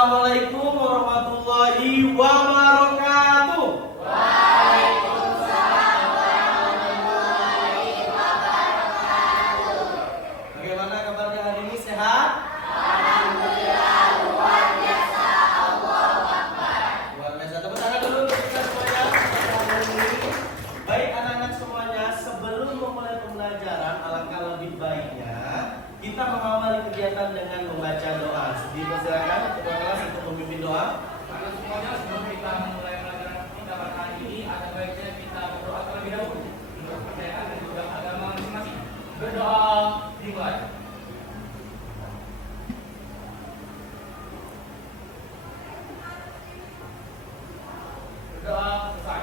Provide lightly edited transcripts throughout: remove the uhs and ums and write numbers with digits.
Assalamualaikum warahmatullahi wabarakatuh. Waalaikumsalam warahmatullahi wabarakatuh. Bagaimana kabarnya hari ini, sehat? Alhamdulillah, luar biasa. Allahu Akbar. Luar biasa. Tepuk tangan dulu untuk kita semuanya. Baik anak-anak semuanya, sebelum memulai pembelajaran, alangkah lebih baiknya kita mengawali kegiatan dengan membaca doa. Dipersilakan ketua kelas untuk memimpin doa. Maka semuanya sebelum kita memulai pelajaran kita pada hari ini, ada baiknya kita berdoa terlebih dahulu untuk kepercayaan dan juga agama masing-masing. Berdoa dimulai. Berdoa selesai.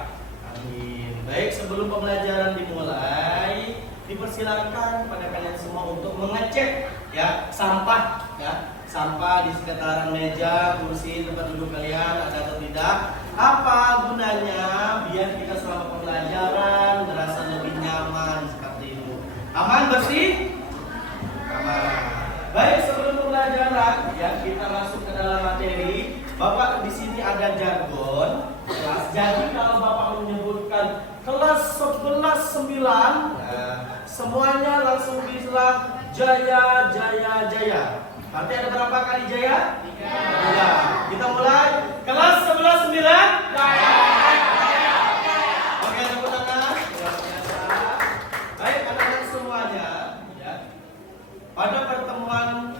Amin. Baik, sebelum pembelajaran dimulai, dipersilakan pada kalian semua untuk mengecek ya sampah di sekitaran meja, kursi, tempat duduk kalian ada atau tidak. Apa gunanya? Biar kita selama pembelajaran merasa lebih nyaman seperti itu. Aman, bersih? Aman. Baik, sebelum pembelajaran ya kita masuk ke dalam materi. Bapak di sini ada jargon kelas. Jadi kalau Bapak menyebutkan kelas 11-9, semuanya langsung bilang Jaya, Jaya, Jaya. Berarti ada berapa kali Jaya? 3. Kita mulai. Kelas 11-9. Jaya, Jaya, Jaya. Oke, tepuk tangan. Luar biasa. Baik anak-anak semuanya ya. Pada pertemuan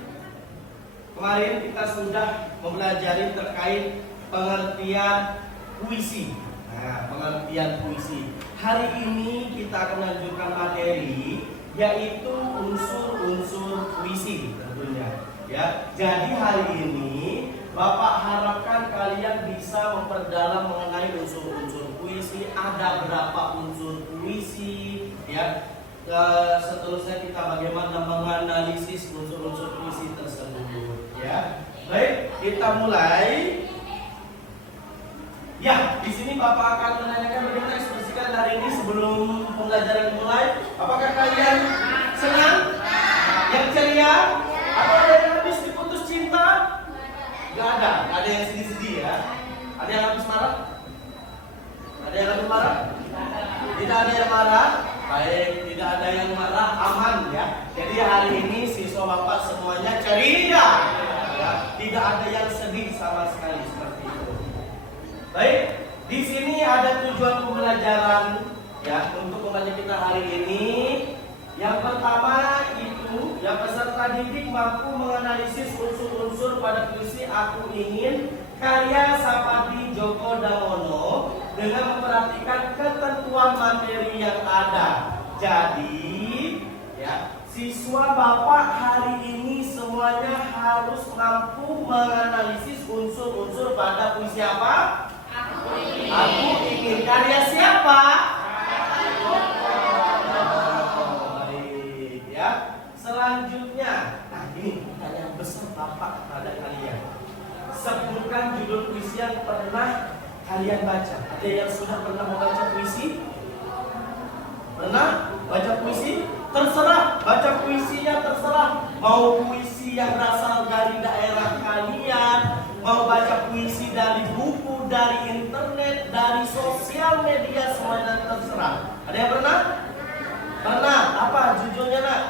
kemarin kita sudah mempelajari terkait pengertian puisi. Nah, pengertian puisi. Hari ini kita akan melanjutkan materi yaitu unsur-unsur puisi tentunya. Ya, jadi hari ini Bapak harapkan kalian bisa memperdalam mengenai unsur-unsur puisi. Ada berapa unsur puisi? Ya, seterusnya kita bagaimana menganalisis unsur-unsur puisi tersebut. Ya, baik, kita mulai. Ya, di sini Bapak akan menanyakan bagaimana ekspresikan hari ini sebelum pembelajaran dimulai. Apakah kalian senang? Yang ceria? Atau ada yang habis diputus cinta? Gak ada yang sedih-sedih ya. Ada yang habis marah? Ada yang habis marah? Tidak ada yang marah. Baik, tidak ada yang marah, aman ya. Jadi hari ini siswa Bapak semuanya ceria. Ya, tidak ada yang sedih sama sekali seperti itu. Baik, di sini ada tujuan pembelajaran ya untuk pembelajaran kita hari ini. Yang pertama itu, yang peserta didik mampu menganalisis unsur-unsur pada puisi Aku Ingin karya Sapadi Djoko Damono dengan memperhatikan ketentuan materi yang ada. Jadi, ya, siswa Bapak hari ini semuanya harus mampu menganalisis unsur-unsur pada puisi apa? Aku Ingin. Karya siapa? Baik ya. Selanjutnya, nah ini pertanyaan besar Bapak kepada kalian. Sebutkan judul puisi yang pernah kalian baca. Ada yang sudah pernah membaca puisi? Pernah baca puisi? Terserah, baca puisinya terserah. Mau puisi yang berasal dari daerah kalian, mau baca puisi dari buku, dari internet, dari sosial media, semuanya terserah. Ada yang pernah? Pernah. Apa judulnya nak?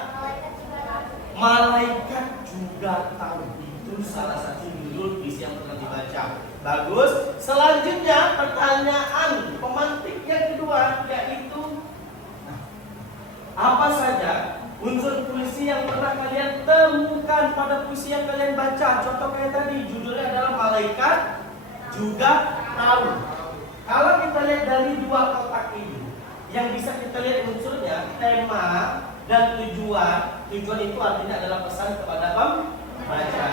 Malaikat Juga Tahu. Itu salah satu judul puisi yang pernah dibaca. Bagus. Selanjutnya pertanyaan pemantik yang kedua yaitu apa saja unsur puisi yang pernah kalian temukan pada puisi yang kalian baca? Contoh kayak tadi, judulnya adalah Malaikat Juga Tahu. Kalau kita lihat dari dua kotak ini, yang bisa kita lihat unsurnya tema dan tujuan. Tujuan itu artinya adalah pesan kepada pembaca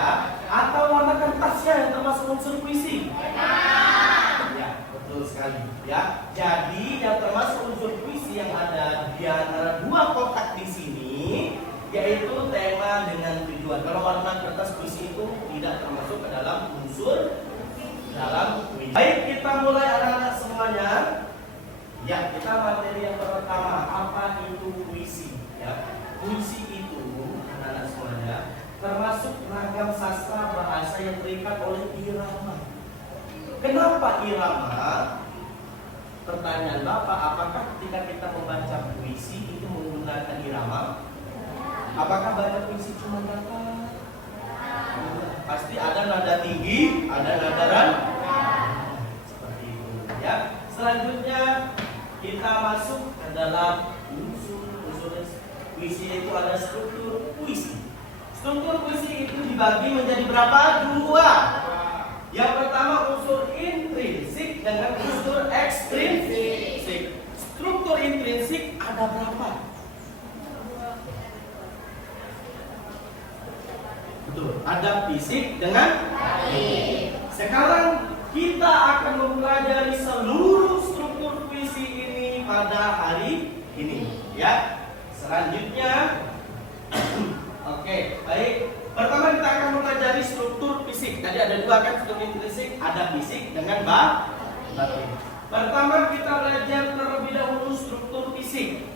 atau warna kertasnya yang termasuk unsur puisi. Ya, betul sekali. Ya, jadi yang termasuk unsur puisi yang ada di antara dua kotak di sini yaitu tema dengan tujuan. Kalau warna kertas puisi itu tidak termasuk ke dalam unsur dalam puisi. Baik, kita mulai anak-anak semuanya. Ya, kita materi yang pertama, apa itu puisi? Ya, puisi itu anak-anak semuanya termasuk ragam sastra bahasa yang terikat oleh irama. Kenapa irama? Pertanyaan Bapak, apakah ketika kita membaca puisi itu menggunakan irama? Apakah baca puisi cuma dapat? Pasti ada nada tinggi, ada nada rendah. Seperti itu ya. Selanjutnya kita masuk ke dalam unsur puisi. Itu ada struktur puisi. Struktur puisi itu dibagi menjadi berapa? 2. Yang pertama unsur intrinsik dengan unsur ekstrinsik. Struktur intrinsik ada berapa? Betul, ada fisik dengan kimia. Sekarang kita akan mempelajari seluruh struktur puisi ini pada hari ini, ya. Selanjutnya, oke, baik. Pertama kita akan mempelajari struktur fisik. Tadi ada 2 kan, struktur intrinsik, ada fisik dengan batin. Pertama kita belajar terlebih dahulu struktur fisik.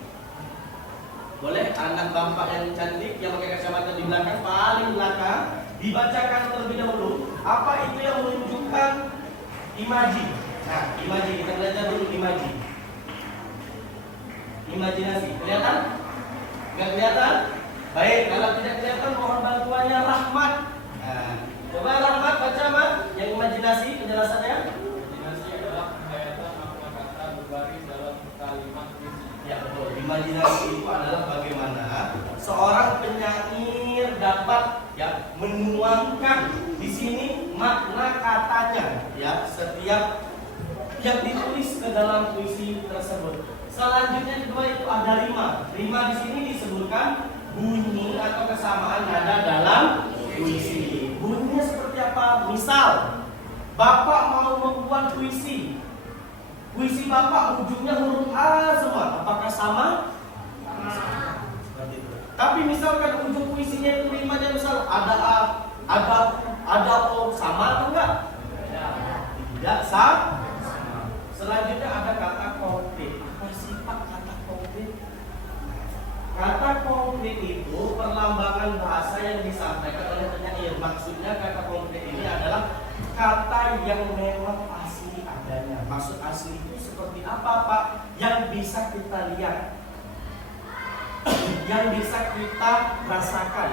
Boleh anak bapak yang cantik yang pakai kacamata di belakang, paling belakang, dibacakan terlebih dahulu apa itu yang menunjukkan imaji. Nah, imaji kita belajar dulu imaji. Imajinasi, kelihatan? Enggak kelihatan? Baik, kalau tidak kelihatan mohon bantuannya Rahmat. Nah, coba Rahmat baca Mat, yang imajinasi penjelasannya. Imajinasi adalah penghayatan makna-kata berbaris dalam kalimat puisi. Ya betul, imajinasi itu adalah bagaimana seorang penyair dapat ya menuangkan di sini makna katanya ya setiap yang ditulis ke dalam puisi tersebut. Selanjutnya kedua itu ada rima. Rima di sini disebutkan bunyi atau kesamaan nada dalam puisi. Bunyinya seperti apa? Misal, Bapak mau membuat puisi. Puisi Bapak ujungnya huruf A semua. Apakah sama? Seperti itu. Tapi misalkan ujung puisinya itu rimanya misal ada A, ada O, sama atau enggak? Tidak sama. Selanjutnya ada kata konkret. Apa sifat kata konkret? Kata konkret itu perlambangan bahasa yang disampaikan oleh penyair. Maksudnya kata konkret ini adalah kata yang memang asli adanya. Maksud asli itu seperti apa Pak? Yang bisa kita lihat, yang bisa kita rasakan,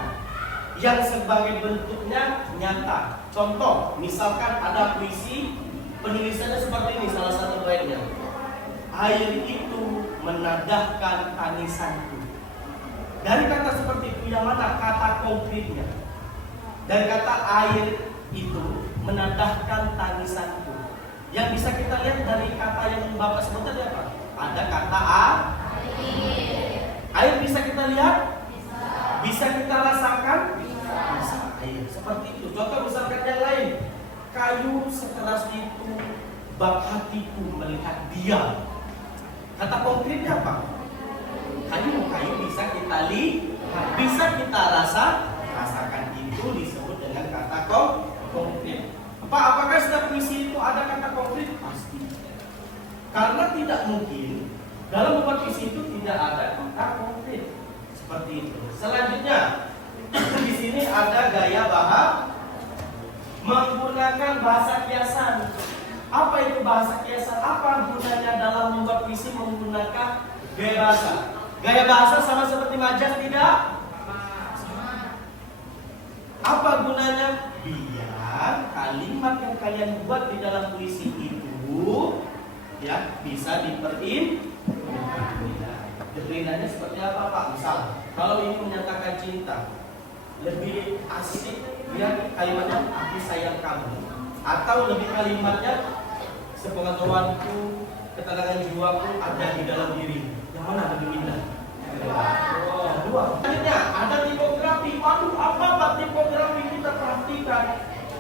yang sebagai bentuknya nyata. Contoh, misalkan ada puisi, penulisannya seperti ini, salah satu baitnya. Air itu menadahkan tangisanku. Dari kata seperti itu, yang mana kata konkretnya? Dari kata air itu menadahkan tangisanku. Yang bisa kita lihat dari kata yang Bapak sebut tadi apa? Ada kata air bisa kita lihat? Bisa kita rasakan? Bisa. Air. Seperti itu. Contoh misalkan yang lain. Kayu sekeras itu bak hatiku melihat dia. Kata konkretnya apa? Kayu bisa kita lihat, bisa kita rasakan. Itu disebut dengan kata konkret. Apakah setiap puisi itu ada kata konkret? Pasti. Karena tidak mungkin dalam membuat puisi itu tidak ada kata konkret. Seperti itu. Selanjutnya di sini ada gaya menggunakan bahasa kiasan. Apa itu bahasa kiasan? Apa gunanya dalam membuat puisi menggunakan gaya bahasa? Gaya bahasa sama seperti majas tidak? Apa gunanya? Biar kalimat yang kalian buat di dalam puisi itu ya bisa diperindah seperti apa Pak? Misal, kalau ini menyatakan cinta, lebih asik ya kalimatnya aku sayang kamu, atau lebih kalimatnya sepengetahuanku, ketenangan jiwaku ada di dalam diri. Yang mana lebih indah? Kedua. Selanjutnya ada tipografi. Waduh, apa Pak tipografi? Kita perhatikan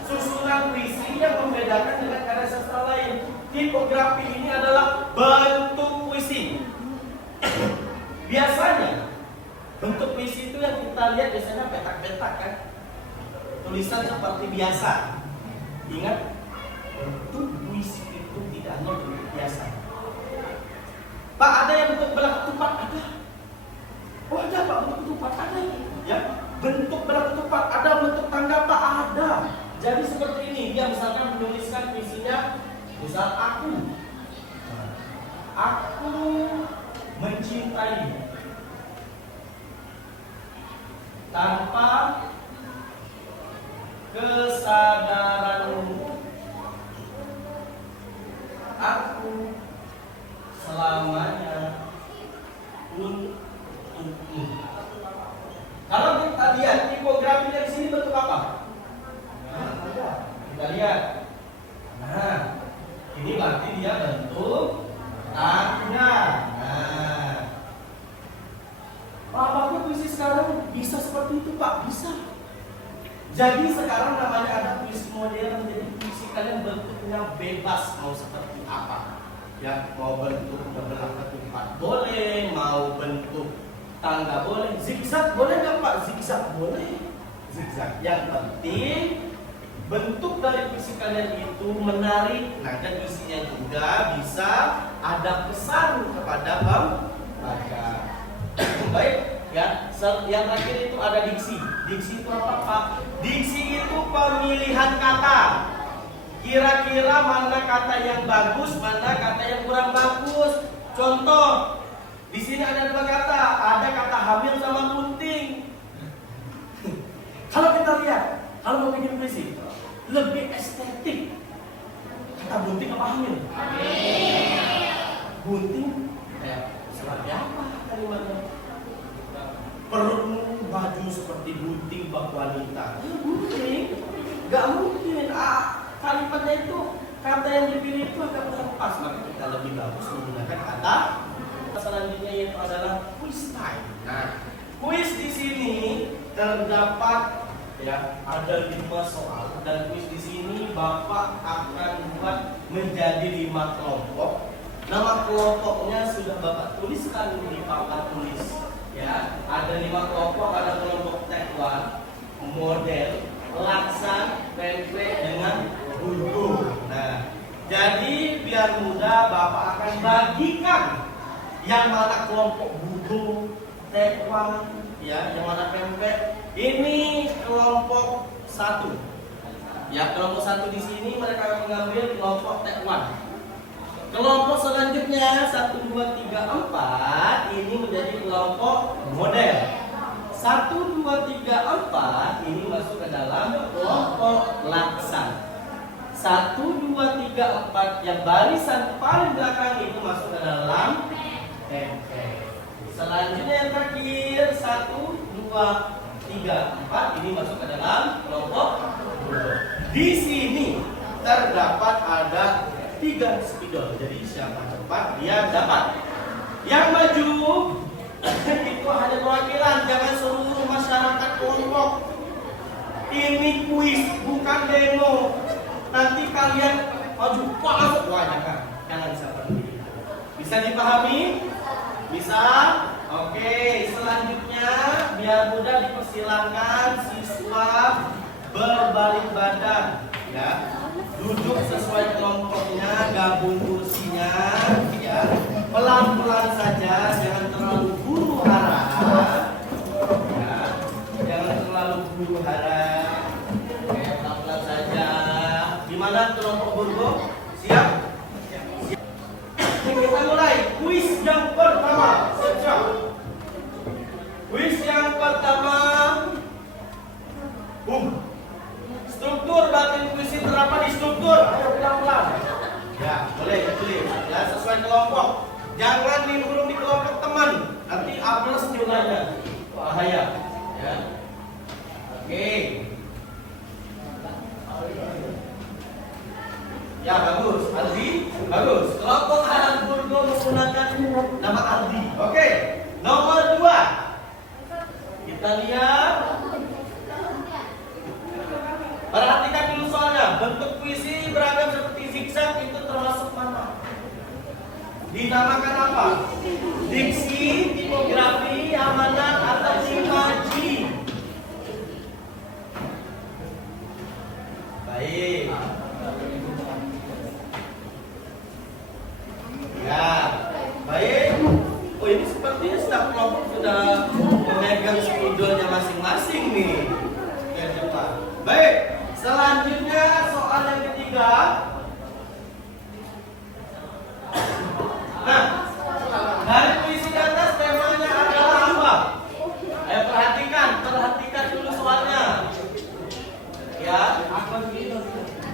susunan puisi yang membedakan dengan karya sastra lain. Tipografi ini adalah bentuk puisi. Biasanya bentuk puisi itu yang kita lihat biasanya petak-petak kan, tulisan seperti biasa. Ingat, bentuk puisi itu tidak hanya bentuk biasa. Pak, ada yang bentuk belah ketupat? Ada. Oh ada Pak, bentuk ketupat ada. Ya, bentuk belah ketupat ada, bentuk tangga Pak ada. Jadi seperti ini, dia misalkan menuliskan puisinya, misal aku. Aku mencintai tanpa kesadaranmu. Aku selamanya untukmu. Kalau kita lihat tipografi dari sini bentuk apa? Kita lihat. Nah, ini berarti dia bentuk tanda. Nah, apakah puisi sekarang bisa seperti itu, Pak? Bisa. Jadi sekarang namanya ada puisi modern. Jadi puisi kalian bentuknya bebas, mau seperti apa? Ya, mau bentuk berbelah ketupat boleh, mau bentuk tangga boleh, zigzag boleh nggak Pak? Zigzag boleh. Zigzag. Yang penting bentuk dari puisi kalian itu menarik. Nah, dan isinya juga bisa ada pesan kepada pembaca. Baik, ya. Yang terakhir itu ada diksi. Diksi itu apa, Pak? Diksi itu pemilihan kata. Kira-kira mana kata yang bagus, mana kata yang kurang bagus. Contoh, di sini ada dua kata, ada kata hamil sama bunting. Kalau kita lihat, kalau mau bikin puisi, lebih estetik kata bunting apa hamil? Bunting kayak seperti apa kalimatnya? Perutmu baju seperti bunting bak wanita. Bunting? Gak mungkin. Kalimatnya itu, kata yang dipilih itu agak kurang pas. Maka kita lebih bagus menggunakan kata selanjutnya, yaitu adalah quiz time. Nah, quiz di sini terdapat ya ada 5 soal, dan quiz di sini Bapak akan buat menjadi 5 kelompok. Nama kelompoknya sudah Bapak tuliskan di papan tulis. Ya, ada 5 kelompok, ada kelompok tekwan, model, laksan, tempe dengan burgo. Nah, jadi biar mudah Bapak akan bagikan yang mana kelompok burgo, tekwan, ya, yang mana tempe. Ini kelompok 1. Ya, kelompok 1 di sini mereka akan mengambil kelompok tekwan. Kelompok selanjutnya 1, 2, 3, 4 ini menjadi kelompok model. 1, 2, 3, 4 ini masuk ke dalam kelompok laksan. 1, 2, 3, 4 yang barisan paling belakang itu masuk ke dalam tempe. Selanjutnya yang terakhir 1, 2, 3, 4 ini masuk ke dalam kelompok burgo. Di sini terdapat ada 3 spidol. Jadi siapa cepat dia dapat. Yang maju itu hanya perwakilan, jangan seluruh masyarakat kelompok. Ini kuis bukan demo. Nanti kalian maju masuk wajah kan. Jangan seperti ini. Bisa dipahami? Bisa? Oke, selanjutnya biar mudah dipersilakan siswa berbalik badan, ya. Duduk sesuai kelompoknya, gabung kursinya, ya. Pelan-pelan saja, jangan terlalu huru hara, ya. Jangan terlalu huru hara. Oke, pelan-pelan saja. Gimana kelompok burgo? Siap? Kita mulai kuis yang pertama. Siap. Kuis yang pertama. Struktur batin puisi terdapat di struktur. Ayo pelan-pelan. Ya, boleh. Ya, sesuai kelompok. Jangan burung di kelompok teman. Nanti plus nilainya. Bahaya. Ya. Oke. Ya, bagus. Aldi, bagus. Kelompok anak burgo menggunakan nama Aldi. Oke. Nomor 2. Kita lihat. Perhatikan dulu soalnya. Bentuk puisi beragam seperti zigzag itu termasuk mana? Dinamakan apa? Diksi, tipografi, amanat, atau imaji? Baik. Ya, baik. Oh, ini sepertinya setiap kelompok sudah memegang spidolnya masing-masing nih. Baik, selanjutnya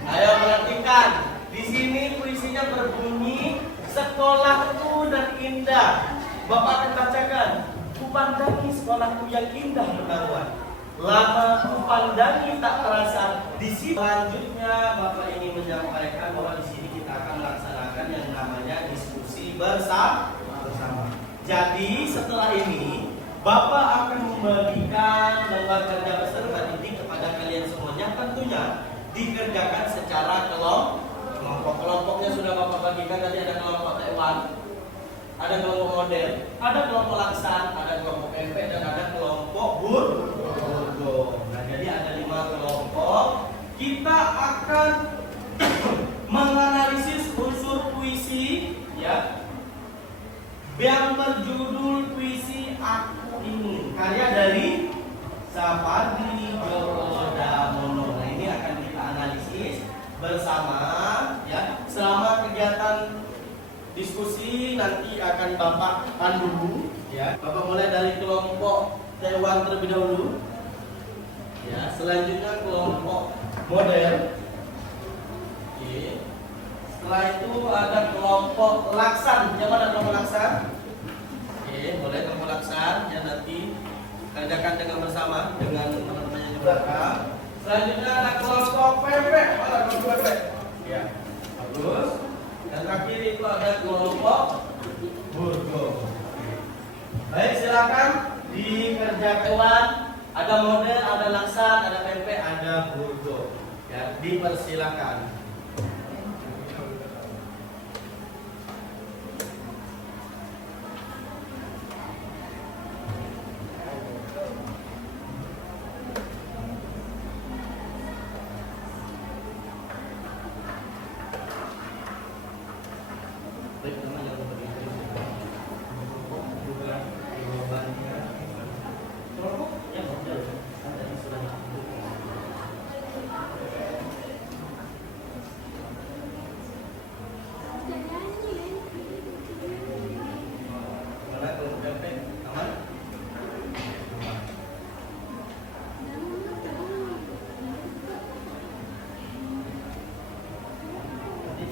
Ayo perhatikan. Di sini puisinya berbunyi sekolahku dan indah. Bapak akan bacakan. Kupandangi sekolahku yang indah berkawan. Lama kupandangi tak terasa. Di sini selanjutnya Bapak ingin menyampaikan bahwa di sini kita akan melaksanakan yang namanya diskusi bersama. Jadi setelah ini Bapak akan membagikan lembar kerja peserta didik kepada kalian semuanya, tentunya dikerjakan secara kelompok. Kelompoknya sudah Bapak bagikan tadi, ada kelompok Taiwan, ada kelompok model, ada kelompok laksan, ada kelompok MP, dan ada kelompok burgo. Nah, jadi ada 5 kelompok. Kita akan menganalisis unsur puisi, ya, yang berjudul puisi Aku Ingin, karya dari Sapardi Djoko Damono. Nah, ini akan kita analisis bersama, ya. Selama kegiatan diskusi nanti akan Bapak pandu, ya. Bapak mulai dari kelompok Taiwan terlebih dahulu, ya. Selanjutnya kelompok model. Oke. Setelah itu ada kelompok laksan. Yang mana kelompok laksan? Oke, boleh kelompok laksan yang nanti kerjakan dengan bersama dengan teman-teman yang di belakang. Selanjutnya ada kelompok PP. Mana kelompok PP? Ya, bagus. Dan terakhir itu ada kelompok burgo. Baik, silakan dikerjakan. Ada model, ada laksan, ada PP, ada burgo. Ya, dipersilakan.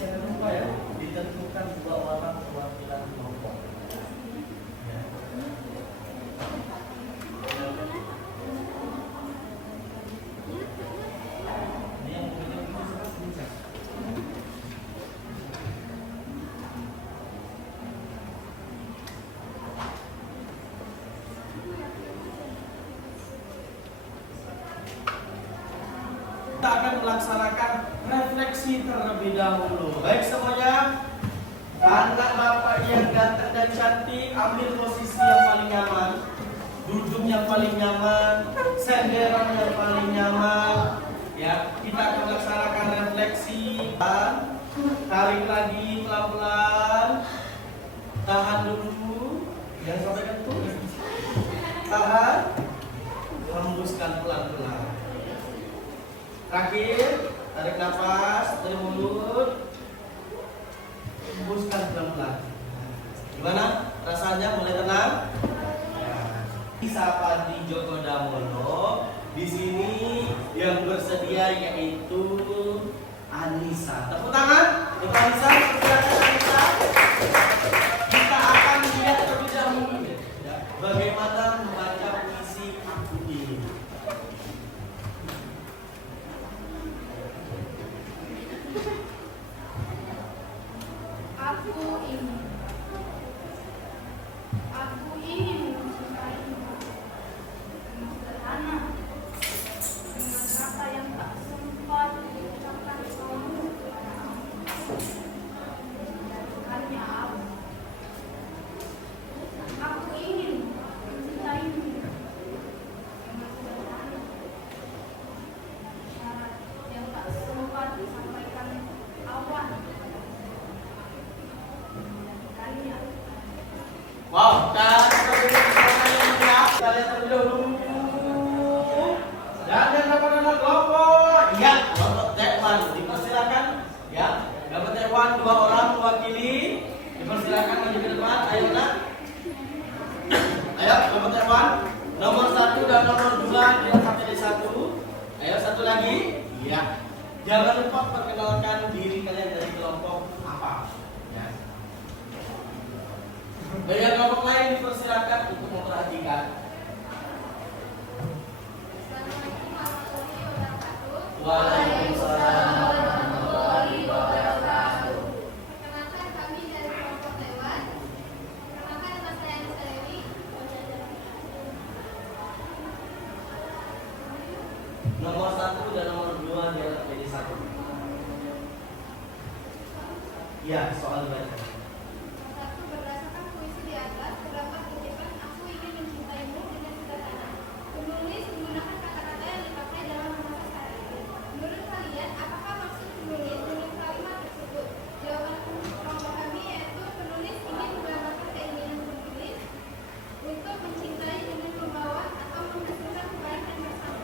Jangan lupa ya, ditentukan 2 orang perwakilan kelompok. Ya. Ini yang punya bisa. Kita akan melaksanakan refleksi terlebih dahulu. Baik semuanya, anak Bapak yang ganteng dan cantik, ambil posisi yang paling nyaman, duduk yang paling nyaman, senderan yang paling nyaman. Ya, kita akan melaksanakan refleksi. Tarik lagi pelan-pelan. Tahan dulu. Jangan sampai kentung. Tahan. Hembuskan pelan-pelan. Terakhir, tarik nafas dari mulut, hembuskan pelan-pelan. Gimana? Rasanya mulai tenang? Sapardi Djoko Damono. Di sini yang bersedia yaitu Anissa. Tepuk tangan untuk Anissa. Silakan Anissa. Kita akan lihat terlebih dahulu bagaimana membaca puisi Aku Ingin. Aku ingin mencintaimu dengan sederhana, dengan kata yang tak sempat diucapkan kamu kepada aku. Hanya aku ingin mencintaimu dengan sederhana, syarat yang tak sempat disampaikan awan. Wow, kita lihat terlebih dahulu. Dan yang dapat nomor kelompok, ya, kelompok Taiwan, dipersilakan, ya. Dapat Taiwan 2 orang mewakili, dipersilakan maju ke depan. Ayo nak, ayo kelompok Taiwan, nomor 1 dan nomor 2 dia sampai di 1. Ayo satu lagi, ya. Jangan lupa perkenalkan diri kalian dari kelompok apa. Ya. Bagi yang kelompok lain dipersilakan untuk memperhatikan. Assalamualaikum warahmatullahi wabarakatuh. Waalaikumsalam warahmatullahi wabarakatuh. Perkenalkan kami dari kelompok Dewan. Perkenalkan nama saya Anissa Dewi. Nomor 1 dan nomor 2 dialog jadi 1. Ya, soal baca. Satu, berdasarkan puisi di atas terdapat kutipan "Aku ingin mencintaimu dengan sederhana". Penulis menggunakan kata-kata yang dipakai dalam bahasa sehari-hari. Menurut kalian, apakah maksud penulis dengan kalimat tersebut? Jawaban kelompok kami yaitu penulis ingin menggambarkan keinginan penulis untuk mencintai dengan membawa atau menghasilkan kebaikan bersama.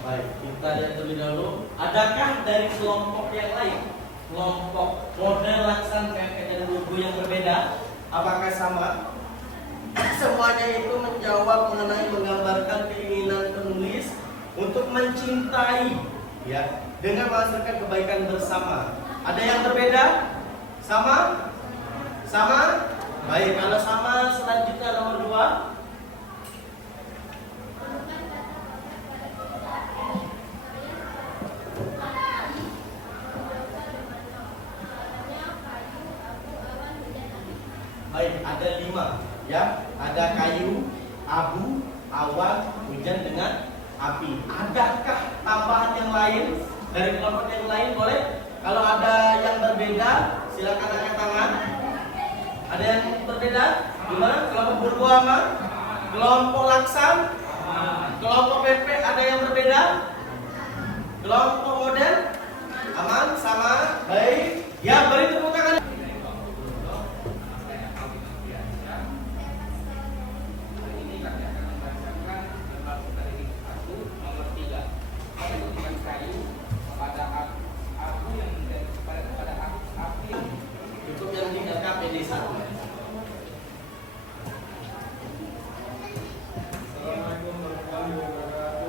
Baik, kita lihat terlebih dahulu. Adakah dari kelompok yang lain, kelompok model laksana dan logo yang berbeda, apakah sama? Semuanya itu menjawab mengenai menggambarkan keinginan penulis untuk mencintai, ya, dengan menghasilkan kebaikan bersama. Ada yang berbeda? Sama? Sama? Baik, kalau sama selanjutnya nomor 2. Baik, ada 5, ya. Ada kayu, abu, awan, hujan dengan api. Adakah tambahan yang lain dari kelompok yang lain? Boleh. Kalau ada yang berbeda, silakan angkat tangan. Ada yang berbeda? Gimana? Kelompok berbuama, kelompok laksan, kelompok PP ada yang berbeda? Kelompok model aman, sama, baik. Ya, beri tepuk tangan. Cukup yang di KPD 1. Assalamualaikum warahmatullahi wabarakatuh.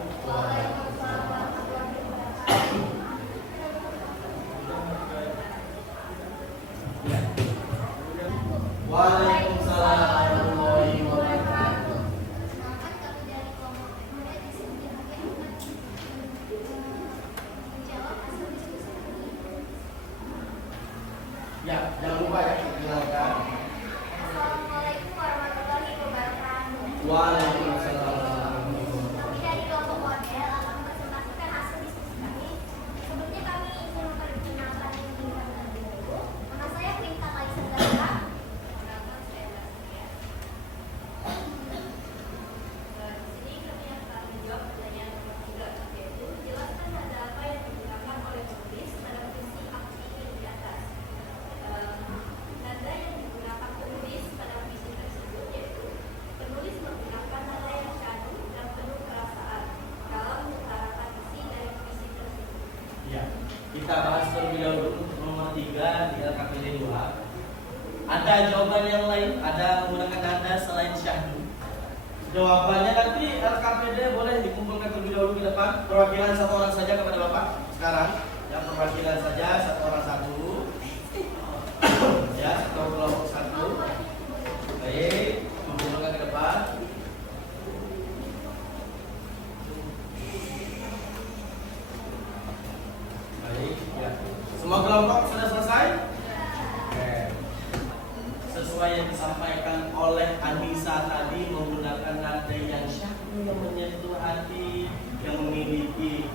Waalaikumsalam warahmatullahi wabarakatuh. Semangat kami dari kelompok muda di sini menjawab hasil diskusi ini. Ya, jangan lupa ya perkenalkan. Assalamualaikum warahmatullahi wabarakatuh. Waalaikumsalam. Kami dari kelompok model akan mempresentasikan hasil diskusi kami. Sebelumnya kami ingin memperkenalkan diri kami terlebih dahulu. Nama saya Prita Kalisa Zahra. Nama saya Zaskia. Di sini kami akan menjawab pertanyaan nomor 3, yaitu jelaskan nada apa yang digunakan oleh penulis pada puisi "Aku Ingin" di atas. Nada yang digunakan penulis pada puisi tersebut yaitu penulis menggunakan nada yang syahdu dan penuh perasaan dalam mengutarakan isi dari puisi tersebut. Ya, kita bahas terlebih dahulu untuk nomor 3 di LKPD 2. Ada jawaban yang lain? Ada menggunakan nada selain syahdu? Jawabannya nanti LKPD boleh dikumpulkan terlebih dahulu di depan. Perwakilan satu orang saja kepada Bapak sekarang. Ya, perwakilan saja satu orang satu. Ya, atau kelompok satu. Baik, kumpulkan ke depan. Baik, ya. Semua kelompok sudah selesai? Oke. Sesuai yang disampaikan oleh Anissa tadi, menggunakan nada yang syahdu, yang menyentuh hati, yang memiliki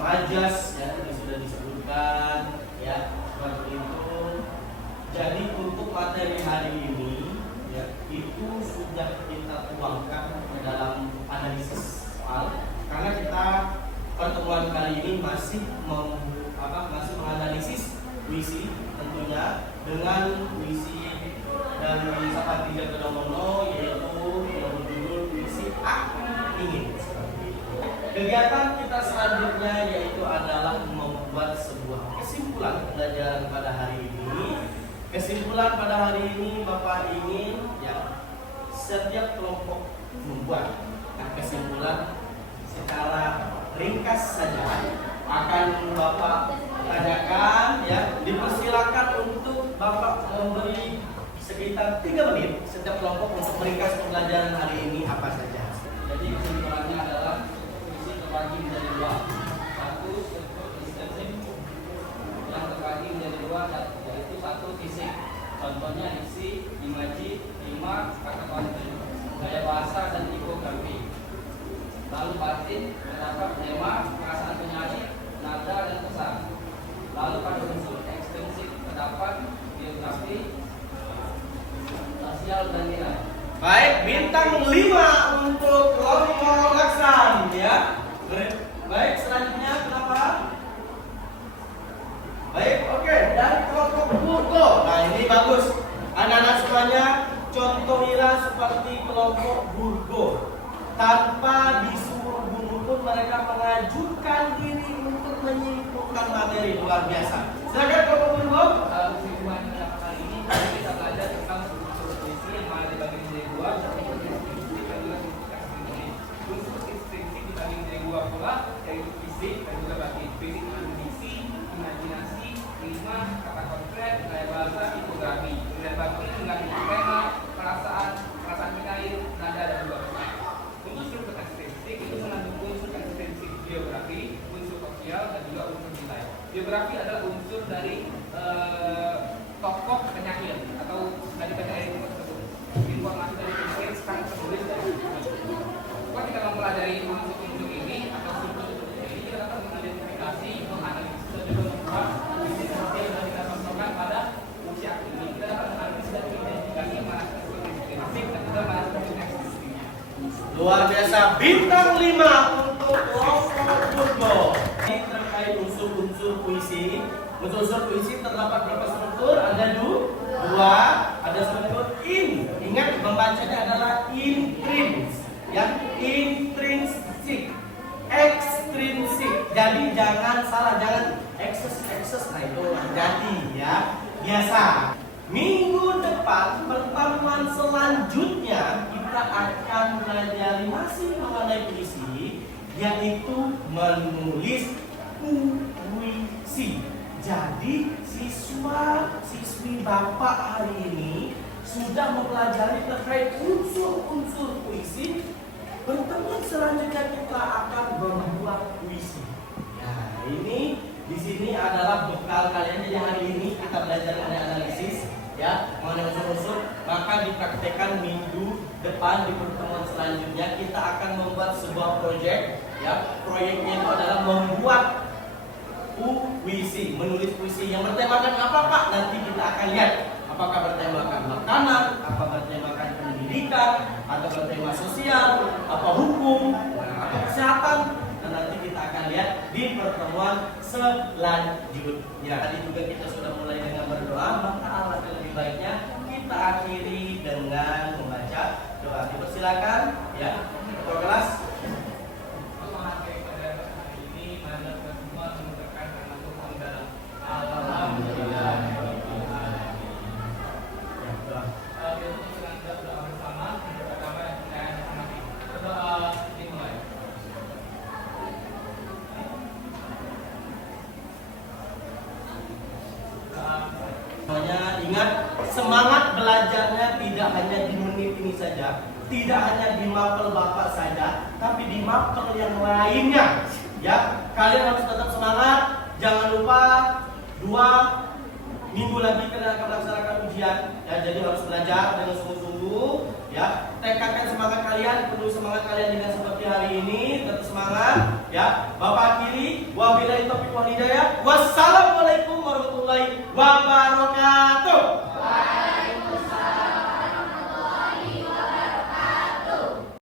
majas, ya, tadi sudah disebutkan, ya, seperti itu. Jadi untuk materi hari ini, ya, itu sudah kita tuangkan ke dalam analisis soal, karena kita pertemuan kali ini masih masih menganalisis puisi tentunya dengan puisi dari Sapartiga Kedomono, yaitu yang berjudul puisi "Aku Ingin". Kegiatan kita selanjutnya yaitu adalah membuat sebuah kesimpulan pembelajaran pada hari ini. Kesimpulan pada hari ini Bapak ingin, ya, setiap kelompok membuat kesimpulan secara ringkas saja, akan dua, yaitu satu fisik. Contohnya diksi, imaji, 5 kata kunci, gaya bahasa dan tipografi. Lalu batin terdapat tema, perasaan penyanyi, nada dan pesan. Lalu pada unsur ekstrinsik terdapat biografi, sosial dan nilai. Baik, bintang 5 untuk kelompok Laksan ya. Baik, selanjutnya kenapa? Baik, oke, dari kelompok Burgo. Nah, ini bagus. Anak-anak semuanya contohilah seperti kelompok Burgo. Tanpa disuruh guru pun mereka mengajukan diri untuk menyimpulkan materi. Luar biasa. Silakan kelompok Burgo. Kesimpulan kali ini kita belajar tentang unsur puisi yang ada di bagian nilai 2 dan unsur ekstrinsik dan juga ekstrinsik. Unsur ekstrinsik di bagian nilai 2 pula yaitu fisik dan juga batin. Fisik mengandung diksi, imajinasi, risma, kata konkret, gaya bahasa, tipografi. Nilai batin mengandung tema, perasaan penyair, nada dan juga pesan. Untuk struktur ekstrinsik itu mengandung unsur ekstrinsik biografi, unsur sosial dan juga unsur nilai. Biografi adalah unsur dari tokoh penyair atau dari penyair tersebut. Informasi dari penyair sekarang tertulis dari buku. Setelah kita mempelajari unsur-unsur ini atau struktur-struktur ini, kita dapat mengidentifikasi, menganalisis dan juga membuat visi sosial yang kita contohkan pada fungsi aktif ini. Kita dapat menganalisis dan mengidentifikasi mana struktur ekstrinsik dan juga mana struktur ekstrinsik. Luar biasa, bintang 5 untuk kelompok Burgo. Ini terkait unsur-unsur puisi. Unsur-unsur puisi terdapat berapa struktur? Ada 2. Ada struktur in. Ingat membacanya adalah intrins. Yang intrinsik, ekstrinsik. Jadi jangan salah, jangan ekses. Nah itu jadi ya. Biasa. Minggu depan pertemuan selanjutnya kita akan belajar masih mengenai puisi, yaitu menulis puisi. Jadi siswi Bapak hari ini sudah mempelajari terkait unsur-unsur puisi. Pertemuan selanjutnya kita akan membuat puisi. Nah, ini di sini adalah bekal kalian. Jadi hari ini kita belajar mengenai analisis, ya, mengenai unsur-unsur. Maka dipraktekkan minggu depan di pertemuan selanjutnya kita akan membuat sebuah proyek. Ya, proyeknya itu adalah membuat puisi, menulis puisi yang bertemakan apa Pak? Nanti kita akan lihat apakah bertemakan makanan, apa bertemakan pendidikan, atau bertema sosial, apa hukum, atau kesehatan. Dan nanti kita akan lihat di pertemuan selanjutnya. Tadi juga kita sudah mulai dengan berdoa, maka alangkah lebih baiknya kita akhiri dengan membaca doa. Dipersilakan ya, ketua kelas. Ingat, semangat belajarnya tidak hanya di menit ini saja, tidak hanya di mapel Bapak saja, tapi di mapel yang lainnya. Ya, kalian harus tetap semangat. Jangan lupa 2 minggu lagi kalian akan melaksanakan ujian. Ya, jadi harus belajar dengan sungguh-sungguh. Ya, tekadkan semangat kalian, penuhi semangat kalian dengan seperti hari ini. Tetap semangat. Ya, Bapak akhiri. Wabillahi taufiq wal hidayah. Wassalamualaikum warahmatullahi wabarakatuh.